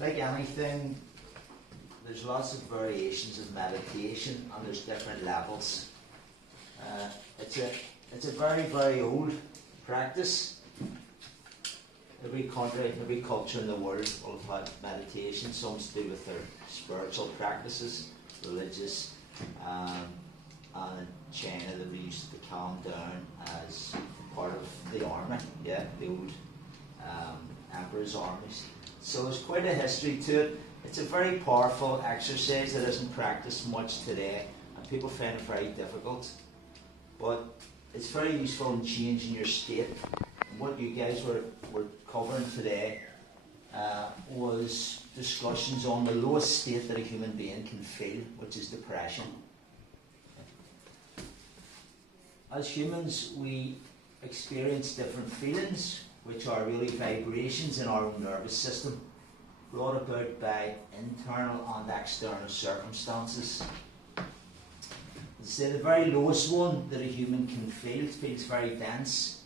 like anything, there's lots of variations of meditation, and there's different levels. It's a very, very old practice. Every country, every culture in the world will have had meditation. Some to do with their spiritual practices, religious, and in China they were used to calm down as part of the army, the old emperor's armies. So there's quite a history to it. It's a very powerful exercise that isn't practiced much today, and people find it very difficult. But it's very useful in changing your state. And what you guys were covering today was discussions on the lowest state that a human being can feel, which is depression. As humans, we experience different feelings, which are really vibrations in our own nervous system, brought about by internal and external circumstances. So the very lowest one that a human can feel, feels very dense,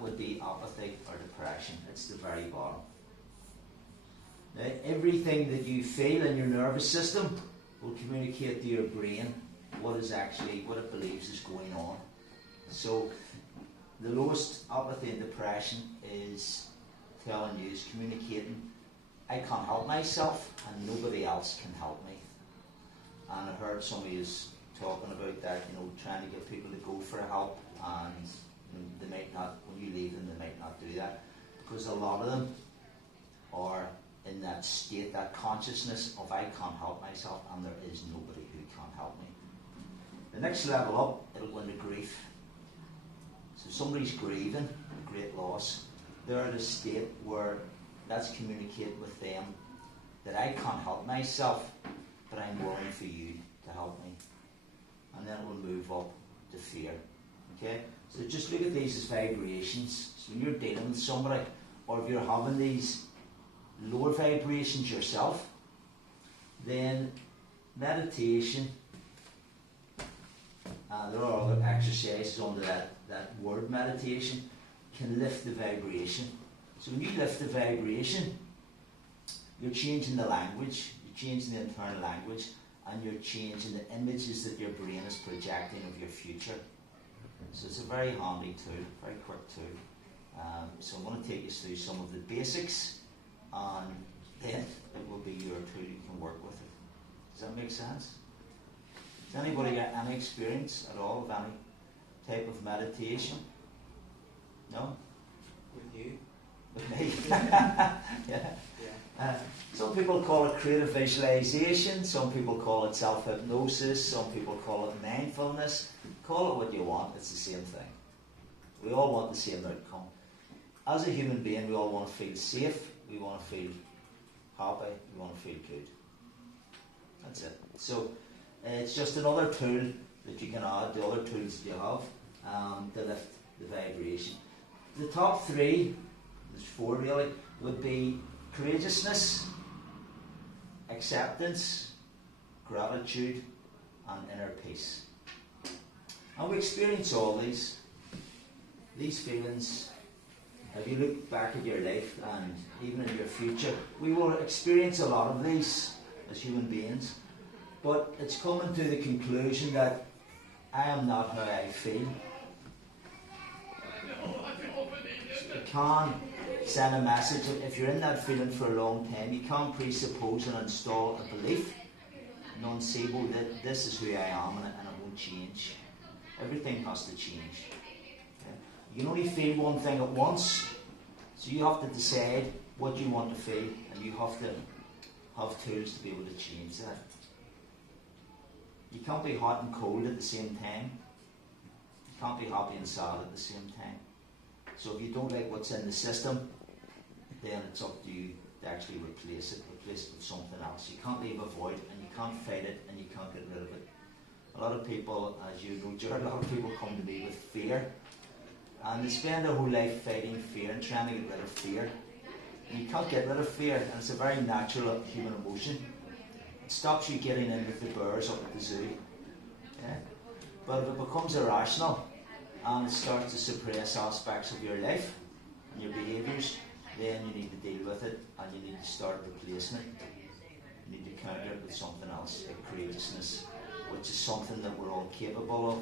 would be apathy or depression. It's the very bottom. Now, everything that you feel in your nervous system will communicate to your brain what it believes is going on. So the lowest apathy and depression is telling you, is communicating, I can't help myself and nobody else can help me. And I heard somebody is talking about that, trying to get people to go for help, and they might not, when you leave them, they might not do that, because a lot of them are in that state, that consciousness of I can't help myself and there is nobody who can help me. The next level up, it'll go into grief. So somebody's grieving a great loss, they're at a state where that's communicating with them that I can't help myself, but I'm willing for you to help me. And then it will move up to fear. Okay? So just look at these as vibrations. So when you're dealing with somebody, or if you're having these lower vibrations yourself, then meditation, there are other exercises under that word meditation, can lift the vibration. So when you lift the vibration, you're changing the language, you're changing the internal language, and you're changing the images that your brain is projecting of your future. So it's a very handy tool, very quick tool. So I'm going to take you through some of the basics, and then it will be your tool you can work with it. Does that make sense? Does anybody get any experience at all of any type of meditation? No? With you? With me? Yeah. Some people call it creative visualization, some people call it self-hypnosis, some people call it mindfulness. Call it what you want, it's the same thing. We all want the same outcome. As a human being, we all want to feel safe, we want to feel happy, we want to feel good. That's it. So it's just another tool that you can add to other tools that you have to lift the vibration. The top three, there's four really, would be courageousness, acceptance, gratitude, and inner peace. And we experience all these feelings. If you look back at your life and even in your future, we will experience a lot of these as human beings. But it's coming to the conclusion that I am not how I feel. So you can send a message. If you're in that feeling for a long time, you can't presuppose and install a belief, non-sebo, that this is who I am and it won't change. Everything has to change. Okay? You can only feel one thing at once, so you have to decide what you want to feel, and you have to have tools to be able to change that. You can't be hot and cold at the same time. You can't be happy and sad at the same time. So if you don't like what's in the system, then it's up to you to actually replace it with something else. You can't leave a void, and you can't fight it, and you can't get rid of it. A lot of people, as you know, Jared, a lot of people come to me with fear, and they spend their whole life fighting fear and trying to get rid of fear. And you can't get rid of fear, and it's a very natural human emotion. It stops you getting in with the bears up at the zoo. Yeah? But if it becomes irrational and it starts to suppress aspects of your life and your behaviours, then you need to deal with it and you need to start replacing it. You need to counter it with something else, like courageousness, which is something that we're all capable of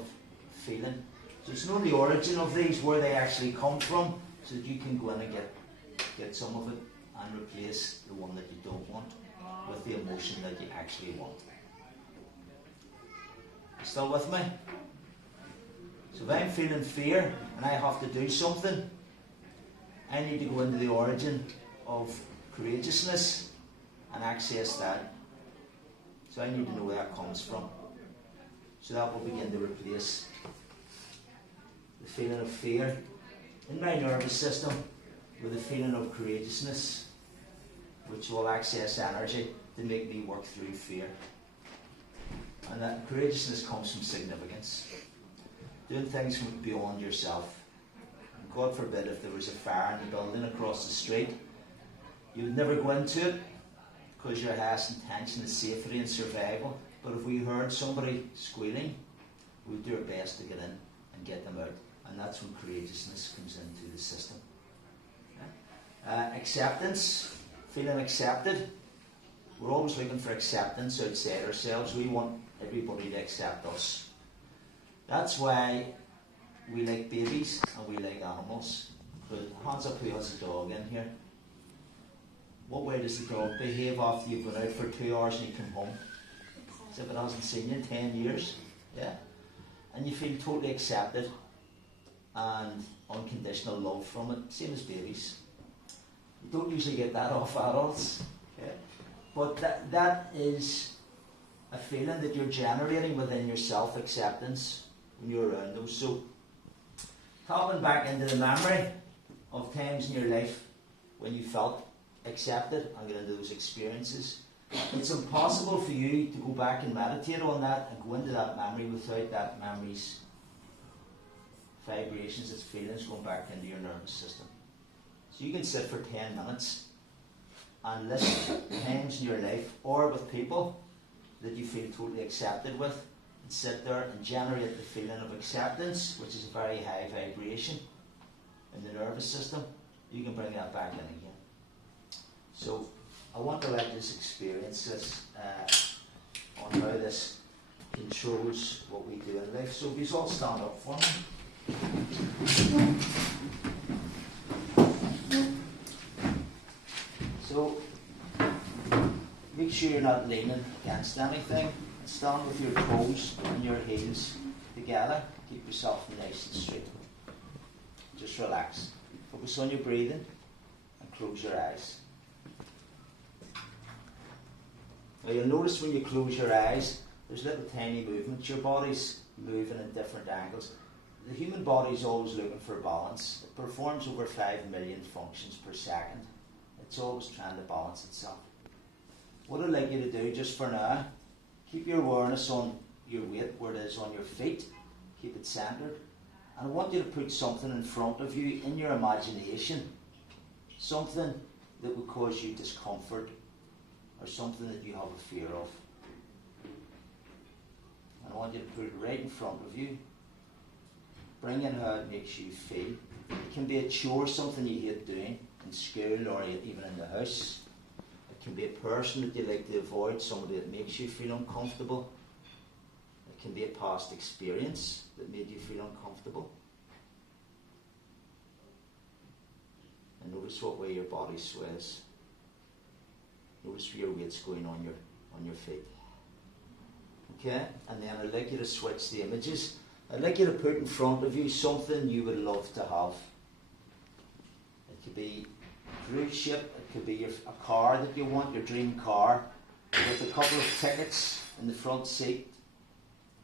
feeling. So it's know the origin of these, where they actually come from, so that you can go in and get some of it and replace the one that you don't want with the emotion that you actually want. Still with me? So if I'm feeling fear and I have to do something, I need to go into the origin of courageousness and access that. So I need to know where that comes from. So that will begin to replace the feeling of fear in my nervous system with a feeling of courageousness, which will access energy to make me work through fear. And that courageousness comes from significance. Doing things from beyond yourself. And God forbid if there was a fire in the building across the street, you would never go into it because your highest intention is safety and survival. But if we heard somebody squealing, we'd do our best to get in and get them out. And that's when courageousness comes into the system. Acceptance, feeling accepted. We're always looking for acceptance outside ourselves. We want everybody to accept us. That's why we like babies and we like animals. Hands up who has a dog in here. What way does the dog behave after you've been out for 2 hours and you come home? As if it hasn't seen you in 10 years. Yeah? And you feel totally accepted and unconditional love from it. Same as babies. You don't usually get that off adults. Okay? But that is a feeling that you're generating within your self-acceptance when you're around those. So, tapping back into the memory of times in your life when you felt accepted and get into those experiences. It's impossible for you to go back and meditate on that and go into that memory without that memory's vibrations, its feelings going back into your nervous system. So you can sit for 10 minutes and list times in your life or with people that you feel totally accepted with, and sit there and generate the feeling of acceptance, which is a very high vibration in the nervous system. You can bring that back in again. So I want to let us experience this on how this controls what we do in life. So if you all stand up for me. So make sure you're not leaning against anything. Stand with your toes and your heels together. Keep yourself nice and straight. Just relax. Focus on your breathing and close your eyes. Now you'll notice when you close your eyes, there's little tiny movements. Your body's moving in different angles. The human body is always looking for balance. It performs over 5 million functions per second. It's always trying to balance itself. What I'd like you to do just for now, keep your awareness on your weight, where it is on your feet. Keep it centered. And I want you to put something in front of you in your imagination. Something that would cause you discomfort or something that you have a fear of. And I want you to put it right in front of you. Bring in how it makes you feel. It can be a chore, something you hate doing in school or even in the house. It can be a person that you like to avoid, somebody that makes you feel uncomfortable. It can be a past experience that made you feel uncomfortable. And notice what way your body sways. Notice where your weight's going on your feet. Okay? And then I'd like you to switch the images. I'd like you to put in front of you something you would love to have. It could be a cruise ship, it could be a car that you want, your dream car, with a couple of tickets in the front seat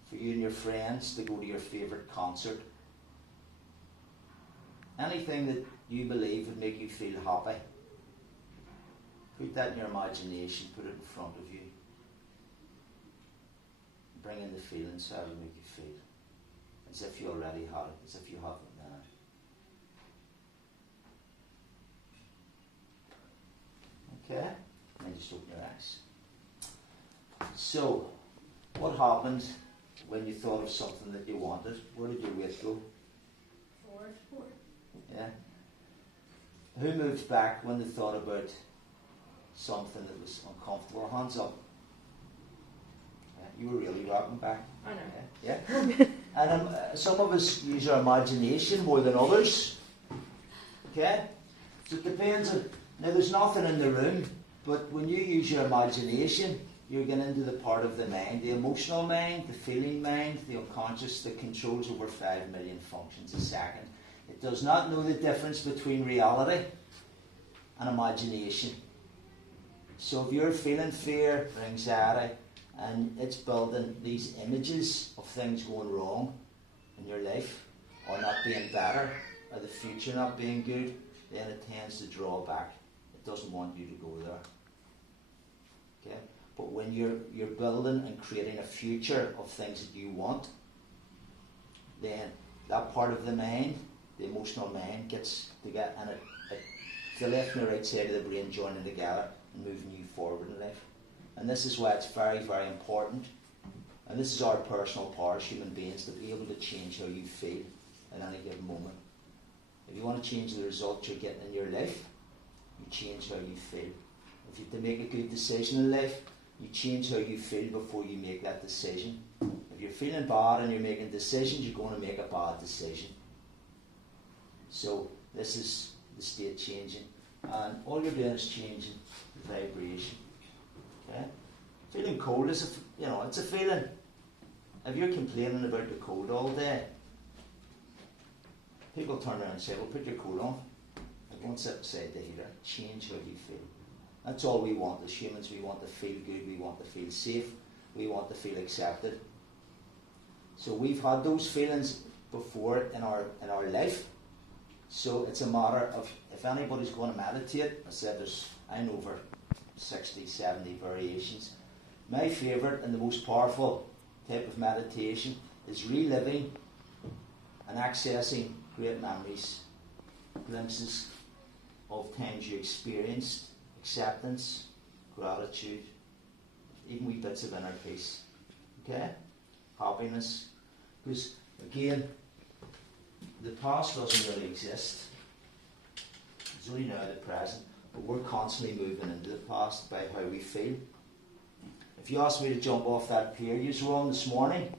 for you and your friends to go to your favourite concert. Anything that you believe would make you feel happy. Put that in your imagination, put it in front of you. Bring in the feelings, how it would make you feel. As if you already had it, as if you have it now. Okay? And then just open your eyes. So, what happened when you thought of something that you wanted? Where did your weight go? Forward. Yeah? Who moved back when they thought about something that was uncomfortable? Hands up. Yeah, you were really rocking back. I know. Yeah. And some of us use our imagination more than others. Okay? So it depends on... Now, there's nothing in the room, but when you use your imagination, you're getting into the part of the mind, the emotional mind, the feeling mind, the unconscious, that controls over 5 million functions a second. It does not know the difference between reality and imagination. So if you're feeling fear or anxiety, and it's building these images of things going wrong in your life, or not being better, or the future not being good, then it tends to draw back. It doesn't want you to go there. Okay? But when you're building and creating a future of things that you want, then that part of the mind, the emotional mind, gets to get, and the left and the right side of the brain joining together and moving you forward in life. And this is why it's very, very important. And this is our personal power as human beings, to be able to change how you feel at any given moment. If you want to change the results you're getting in your life, you change how you feel. If you have to make a good decision in life, you change how you feel before you make that decision. If you're feeling bad and you're making decisions, you're going to make a bad decision. So this is the state changing. And all you're doing is changing the vibration. Okay? Feeling cold is it's a feeling. If you're complaining about the cold all day, people turn around and say, well, put your coat on. I won't sit beside the heater. Change how you feel. That's all we want as humans. We want to feel good. We want to feel safe. We want to feel accepted. So we've had those feelings before in our life. So it's a matter of, if anybody's going to meditate, I know over 60, 70 variations. My favourite and the most powerful type of meditation is reliving and accessing great memories, glimpses of times you experienced acceptance, gratitude, even wee bits of inner peace. Okay? Happiness. Because, again, the past doesn't really exist. It's only now the present. But we're constantly moving into the past by how we feel. If you asked me to jump off that pier you were on this morning,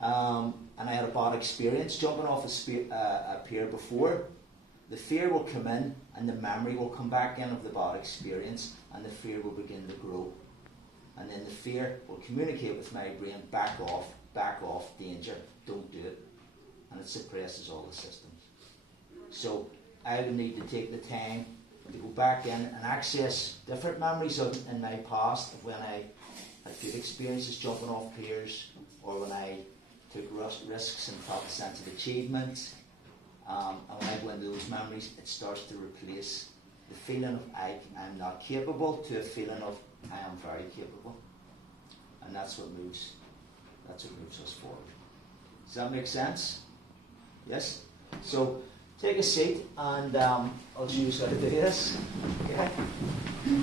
and I had a bad experience jumping off a pier before, the fear will come in and the memory will come back in of the bad experience, and the fear will begin to grow. And then the fear will communicate with my brain, back off, danger, don't do it. And it suppresses all the systems. So I would need to take the time to go back in and access different memories in my past of when I had good experiences jumping off piers, or when I took risks and felt a sense of achievement. And when I go into those memories, it starts to replace the feeling of I'm not capable to a feeling of I am very capable. And that's what moves us forward. Does that make sense? Yes? So take a seat, and I'll show you how to do this. Okay?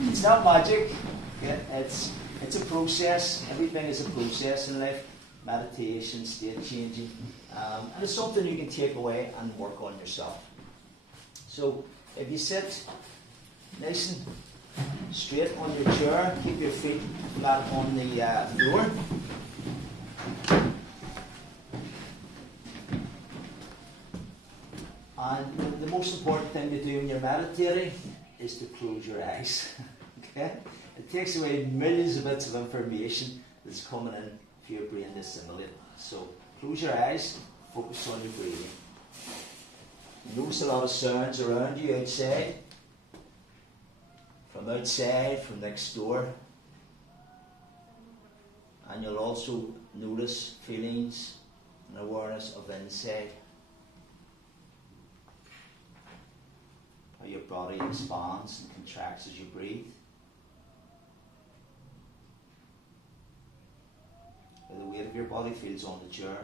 It's not magic. Okay? It's a process. Everything is a process in life. Meditation, state changing. And it's something you can take away and work on yourself. So if you sit nice and straight on your chair, keep your feet flat on the floor. And the most important thing to do when you're meditating is to close your eyes. Okay? It takes away millions of bits of information that's coming in for your brain to assimilate. So close your eyes, focus on your breathing. Notice a lot of sounds around you outside, from next door. And you'll also notice feelings and awareness of inside. How your body expands and contracts as you breathe. How the weight of your body feels on the chair.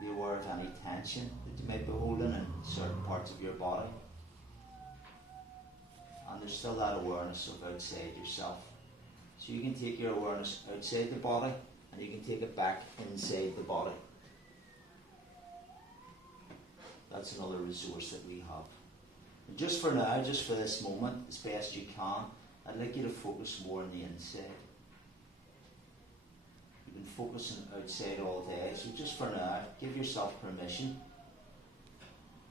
Be aware of any tension that you might be holding in certain parts of your body. And there's still that awareness of outside yourself. So you can take your awareness outside the body, and you can take it back inside the body. That's another resource that we have. And just for now, just for this moment, as best you can, I'd like you to focus more on the inside. You've been focusing outside all day, so just for now, give yourself permission.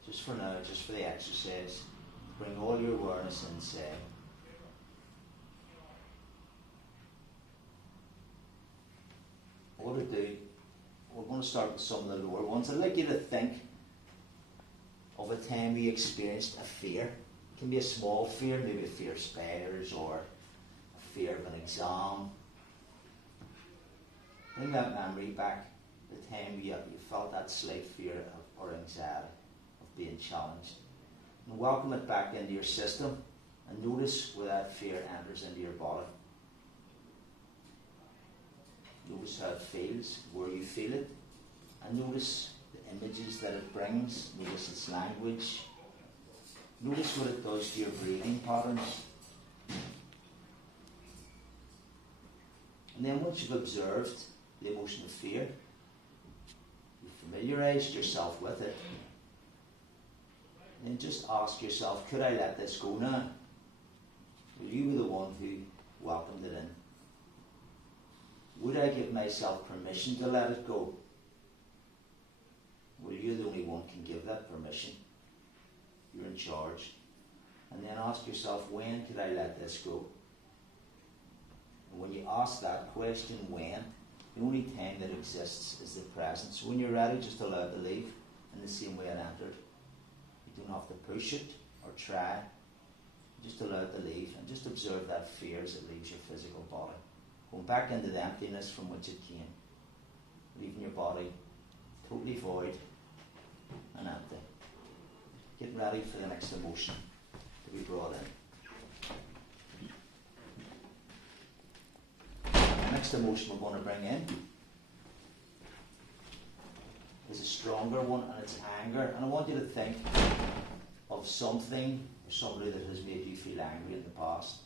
Just for now, just for the exercise, bring all your awareness inside. What to do, we're going to start with some of the lower ones. I'd like you to think of a time we experienced a fear. It can be a small fear, maybe a fear of spiders or a fear of an exam. Bring that memory back, the time you felt that slight fear or anxiety of being challenged. And welcome it back into your system and notice where that fear enters into your body. Notice how it feels, where you feel it, and notice the images that it brings, notice its language, notice what it does to your breathing patterns. And then once you've observed the emotion of fear, you've familiarised yourself with it, then just ask yourself, could I let this go now? Well, you were the one who welcomed it in. Would I give myself permission to let it go? Well, you're the only one who can give that permission. You're in charge. And then ask yourself, when could I let this go? And when you ask that question, when, the only time that exists is the present. So when you're ready, just allow it to leave in the same way it entered. You don't have to push it or try. Just allow it to leave and just observe that fear as it leaves your physical body. Going back into the emptiness from which it came. Leaving your body totally void and empty. Getting ready for the next emotion to be brought in. The next emotion we're going to bring in is a stronger one, and it's anger. And I want you to think of something or somebody that has made you feel angry in the past.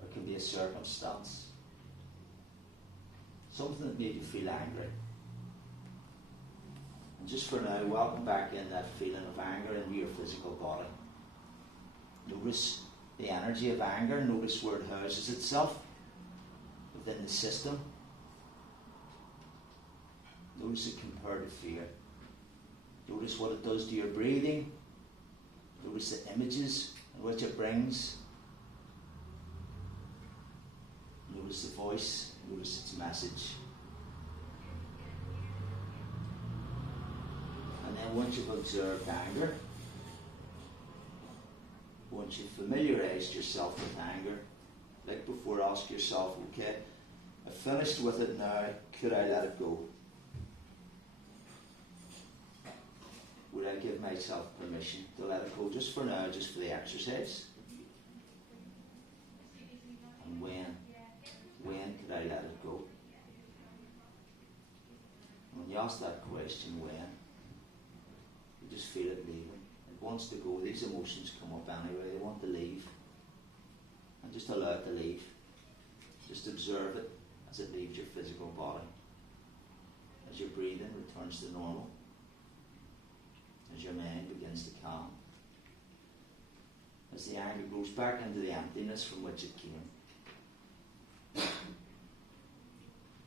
Or it can be a circumstance. Something that made you feel angry. And just for now, welcome back in that feeling of anger into your physical body. Notice the energy of anger. Notice where it houses itself within the system. Notice it compared to fear. Notice what it does to your breathing. Notice the images in which it brings. Notice the voice. Notice its message. And then once you've observed anger, once you've familiarised yourself with anger, like before, ask yourself, okay, I've finished with it now, could I let it go? Would I give myself permission to let it go just for now, just for the exercise? And when could I let it go? When you ask that question, when, you just feel it leaving. It wants to go. These emotions come up anyway. They want to leave. And just allow it to leave. Just observe it as it leaves your physical body. As your breathing returns to normal. As your mind begins to calm. As the anger goes back into the emptiness from which it came.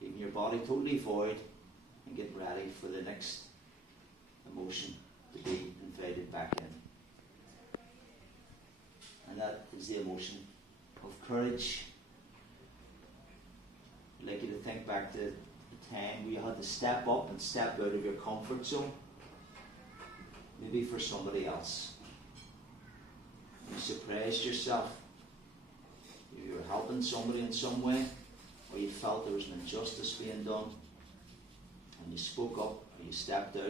Leaving your body totally void and get ready for the next emotion to be invited back in. And that is the emotion of courage. I'd like you to think back to the time where you had to step up and step out of your comfort zone. Maybe for somebody else. You surprised yourself. You were helping somebody in some way, or you felt there was an injustice being done, and you spoke up, or you stepped out,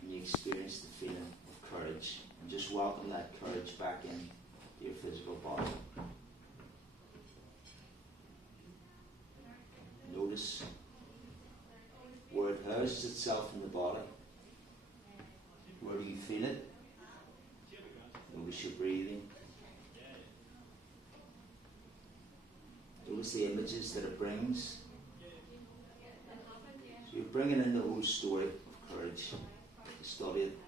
and you experienced the feeling of courage. And just welcome that courage back in to your physical body. Notice where it houses itself in the body. Where do you feel it? Notice your breathing. Notice the images that it brings. So you're bringing in the whole story of courage. The study it.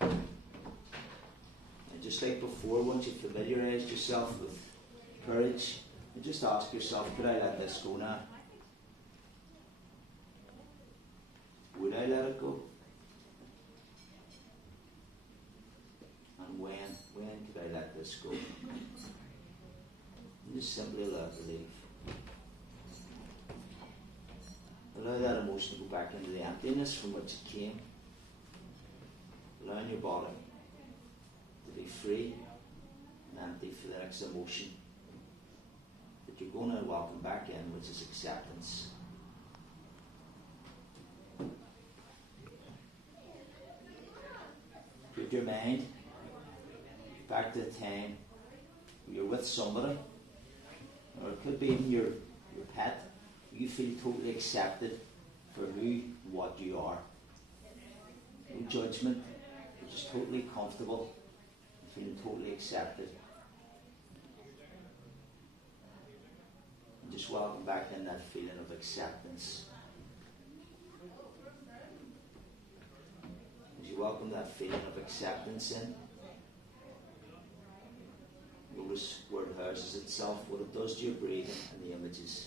And just like before, once you've familiarised yourself with courage, you just ask yourself, could I let this go now? Would I let it go? And when could I let this go? And just simply allow it to leave. Allow that emotion to go back into the emptiness from which it came. Allowing your body to be free and empty for the next emotion that you're going to welcome back in, which is acceptance. Put your mind back to the time you're with somebody, or it could be even your pet. You feel totally accepted for who, what you are. No judgment. You're just totally comfortable, feeling totally accepted. And just welcome back in that feeling of acceptance. As you welcome that feeling of acceptance in, notice where it houses itself, what it does to your breathing and the images.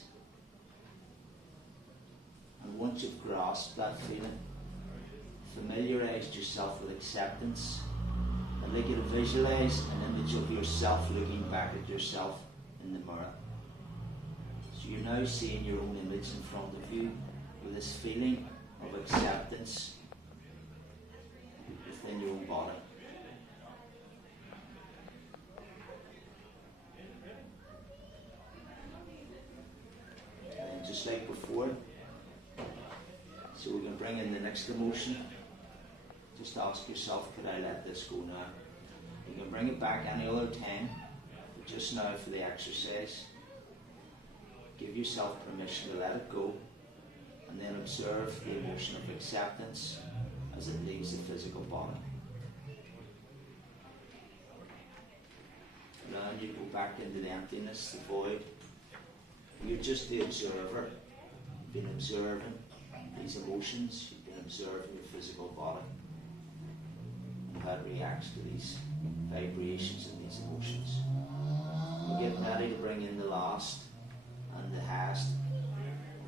And once you've grasped that feeling, familiarised yourself with acceptance, I'd like you to visualise an image of yourself looking back at yourself in the mirror. So you're now seeing your own image in front of you with this feeling of acceptance within your own body. And just like before, so we can bring in the next emotion. Just ask yourself, could I let this go now? You can bring it back any other time, but just now for the exercise, give yourself permission to let it go, and then observe the emotion of acceptance as it leaves the physical body. Allowing you to go back into the emptiness, the void. You're just the observer. You've been observing these emotions, you've been observing your physical body and how it reacts to these vibrations and these emotions. You get ready to bring in the last and the highest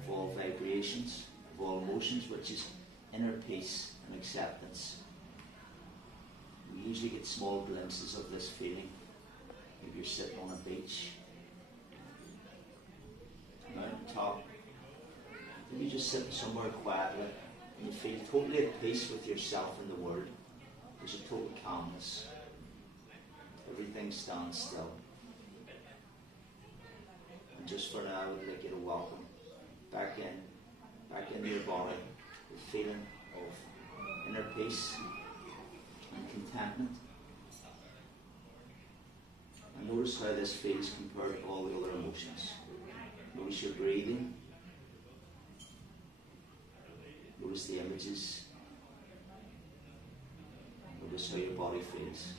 of all vibrations, of all emotions, which is inner peace and acceptance. We usually get small glimpses of this feeling. If you're sitting on a beach, mountain top, maybe just sitting somewhere quietly and you feel totally at peace with yourself and the world. There's a total calmness. Everything stands still. And just for now, I would like you to welcome back into your body the feeling of inner peace and contentment. And notice how this feels compared to all the other emotions. Notice your breathing. Notice the images. Notice how your body feels.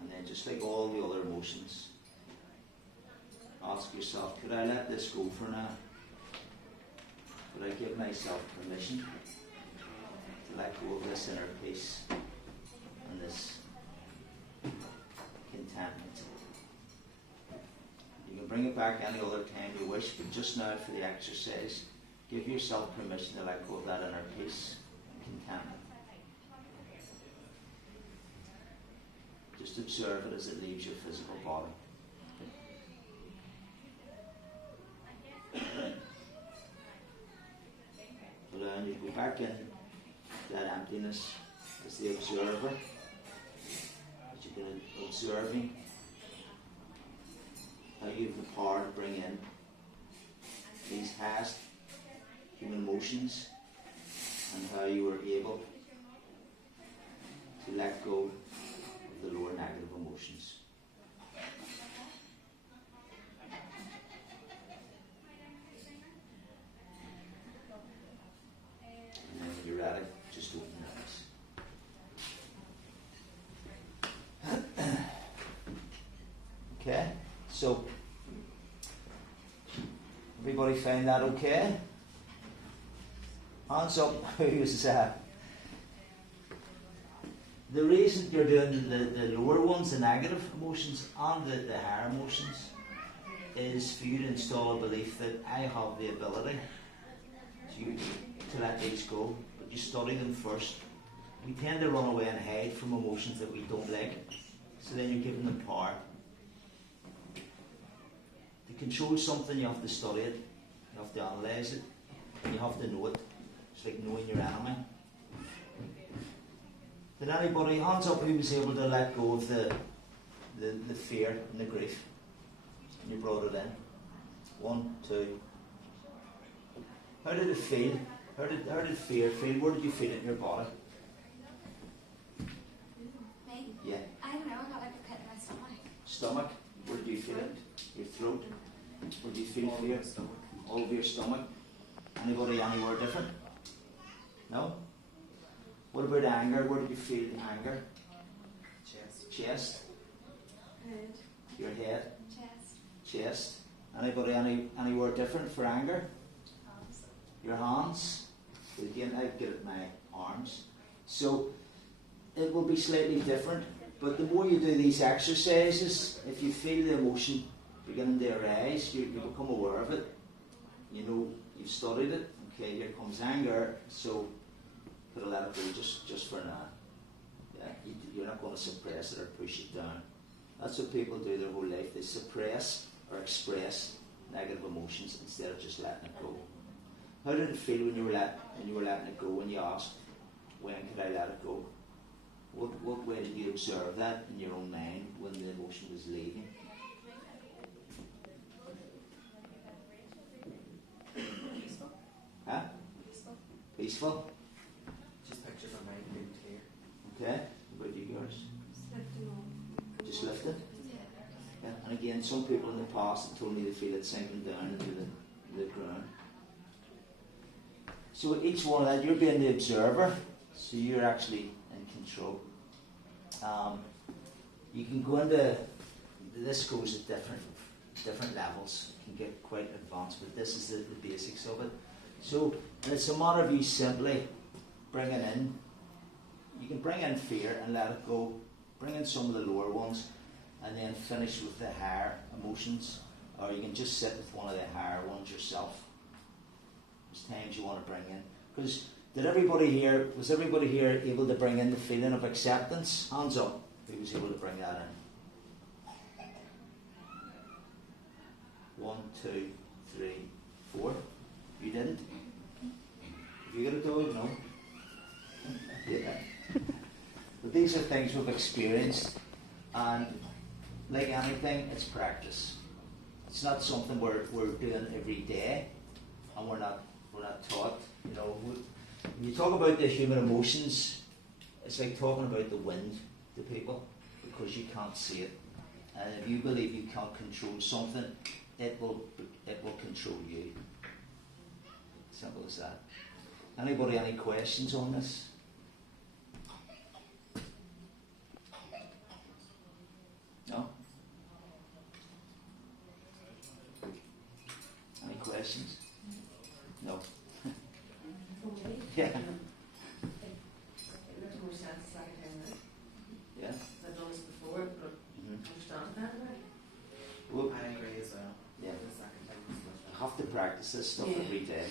And then just like all the other emotions, ask yourself, could I let this go for now? Could I give myself permission to let go of this inner peace and this contentment? You can bring it back any other time you wish, but just now for the exercise, give yourself permission to let go of that inner peace and contentment. Just observe it as it leaves your physical body. Allowing you to go back in that emptiness as the observer, as you've been observing how you have the power to bring in these past human emotions and how you were able to let go of the lower negative emotions. And then when you're ready, just open your eyes. So, everybody find that okay? Hands up, who's the reason you're doing the lower ones, the negative emotions, and the higher emotions, is for you to install a belief that I have the ability to let these go, but you study them first. We tend to run away and hide from emotions that we don't like, so then you're giving them power. To control something, you have to study it, you have to analyse it, and you have to know it. It's like knowing your enemy. Did anybody, hands up, who was able to let go of the fear and the grief? And you brought it in. 1, 2. How did it feel? How did fear feel? Where did you feel it in your body? Me? Yeah. I don't know, I got like a pit in my stomach. Stomach? Where did you feel it? Your throat? Where do you feel fear? All over your stomach. Anybody anywhere different? No? What about anger? Where did you feel anger? Chest? Head. Your head? Chest. Anybody anywhere different for anger? Hands. Your hands? Again, I get it my arms. So it will be slightly different, but the more you do these exercises, if you feel the emotion beginning to arise, you become aware of it. You know, you've studied it. Okay, here comes anger, so put a let it go just for now. Yeah, you're not going to suppress it or push it down. That's what people do their whole life. They suppress or express negative emotions instead of just letting it go. How did it feel when you were letting it go? When you asked, when could I let it go? What way did you observe that in your own mind when the emotion was leaving? Peaceful. Huh? Peaceful. Peaceful? Just picture my mind being clear. Okay. What about you yours? Just lift it? Yeah. Yeah. And again, some people in the past have told me they feel it sinking down into the ground. So each one of that, you're being the observer, so you're actually in control. You can go into, this goes at different levels. It can get quite advanced, but this is the basics of it. So, and it's a matter of you simply bringing in, you can bring in fear and let it go, bring in some of the lower ones, and then finish with the higher emotions, or you can just sit with one of the higher ones yourself. There's times you want to bring in, because was everybody here able to bring in the feeling of acceptance? Hands up, who was able to bring that in? 1, 2, 3, 4. You didn't? Have you got a dog? No? Yeah. But these are things we've experienced, and like anything, it's practice. It's not something we're doing every day, and we're not taught. You know, when you talk about the human emotions, it's like talking about the wind to people, because you can't see it. And if you believe you can't control something, it will control you. Simple as that. Anybody any questions on this? No? Any questions? No. Yeah. It makes more sense the second time now. Yeah. I've done this before, but I understand that now. Well, I agree as well. yeah. The second time was much I have to practice this stuff every day.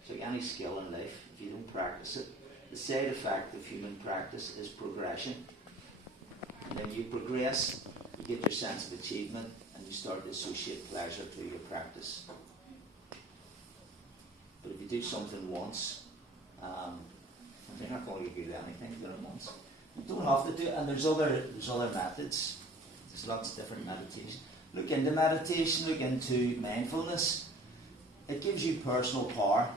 It's like any skill in life. If you don't practice it, the side effect of human practice is progression. And then you progress, you get your sense of achievement, and you start to associate pleasure to your practice. But if you do something once, you're not going to get anything doing it once. You don't have to do it, and there's other methods. There's lots of different meditation. Look into meditation, look into mindfulness. It gives you personal power.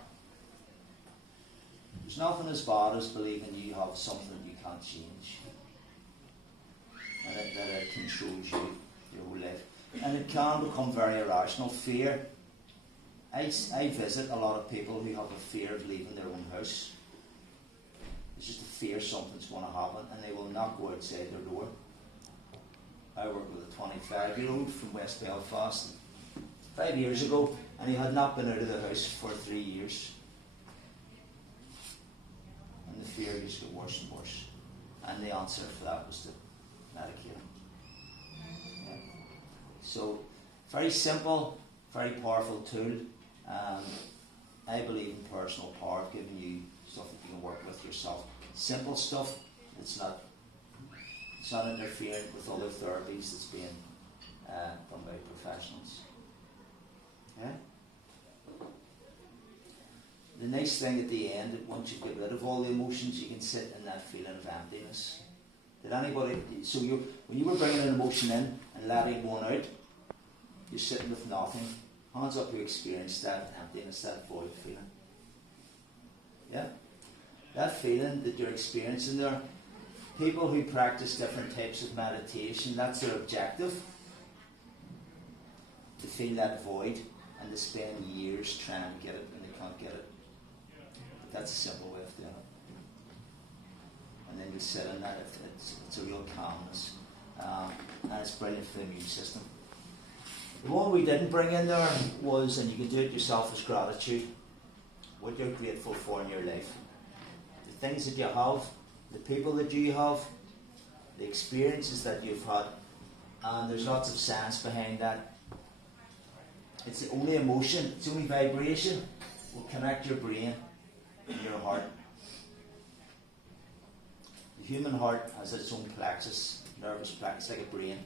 There's nothing as bad as believing you have something that you can't change, and that it controls you your whole life. And it can become very irrational. Fear. I visit a lot of people who have a fear of leaving their own house. It's just a fear something's going to happen, and they will not go outside their door. I worked with a 25-year-old from West Belfast 5 years ago, and he had not been out of the house for 3 years. And the fear just got worse and worse. And the answer for that was to medicate him. Yeah. So, very simple, very powerful tool. I believe in personal power, giving you stuff that you can work with yourself. Simple stuff. It's not interfering with other therapies that's being done by professionals. Yeah? The nice thing at the end, once you get rid of all the emotions, you can sit in that feeling of emptiness. Did anybody? So when you were bringing an emotion in and letting one out, you're sitting with nothing. Hands up, you experienced that emptiness, that void feeling. Yeah? That feeling that you're experiencing there, people who practice different types of meditation, that's their objective. To feel that void and to spend years trying to get it and they can't get it. But that's a simple way of doing it. And then you sit in that, it's a real calmness. And it's brilliant for the immune system. The one we didn't bring in there was, and you can do it yourself, is gratitude. What you're grateful for in your life. The things that you have, the people that you have, the experiences that you've had, and there's lots of science behind that. It's the only emotion, it's the only vibration will connect your brain and your heart. The human heart has its own plexus, nervous plexus, like a brain.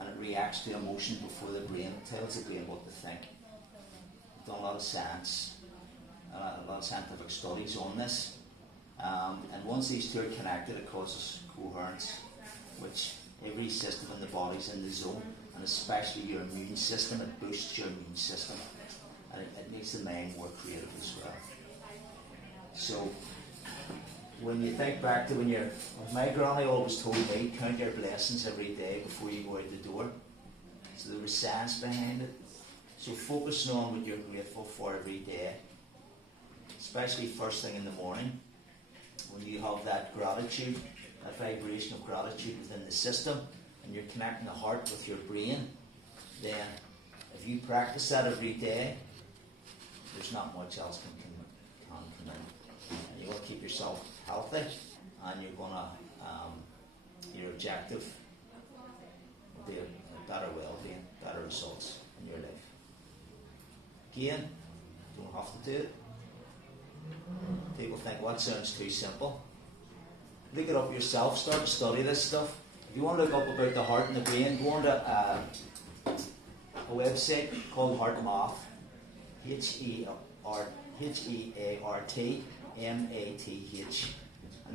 And it reacts to emotion before the brain. It tells the brain what to think. We've done a lot of science, a lot of scientific studies on this. And once these two are connected, it causes coherence, which every system in the body is in the zone, and especially your immune system. It boosts your immune system, and it makes the mind more creative as well. So, when you think back to when my granny always told me, count your blessings every day before you go out the door. So there was science behind it. So focusing on what you're grateful for every day, especially first thing in the morning, when you have that gratitude, that vibration of gratitude within the system, and you're connecting the heart with your brain, then if you practice that every day, there's not much else can come in. And you will keep yourself healthy, and you're going to, your objective will be a better well-being, better results in your life. Again, you don't have to do it. People think, well, that sounds too simple. Look it up yourself, start to study this stuff. If you want to look up about the heart and the brain, go on to a website called Heart Math, HeartMath, and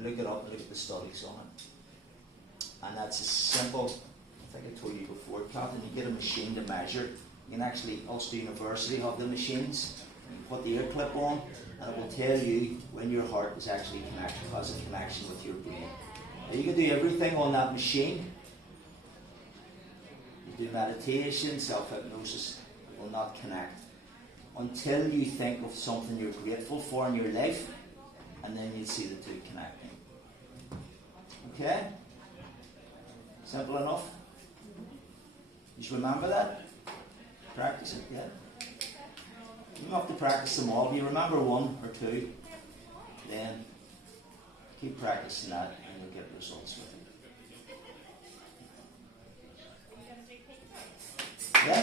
look it up and look at the studies on it. And that's a simple, I think I told you before, Captain, you get a machine to measure. You can actually, Ulster University have the machines, and you put the ear clip on, and it will tell you when your heart is actually connected, has a connection with your brain. Now you can do everything on that machine. You do meditation, self-hypnosis, it will not connect until you think of something you're grateful for in your life, and then you'll see the two connecting. Okay? Simple enough? You should remember that. Practice it, yeah. You don't have to practice them all. If you remember one or two, then keep practicing that and you'll get results with it. Yeah?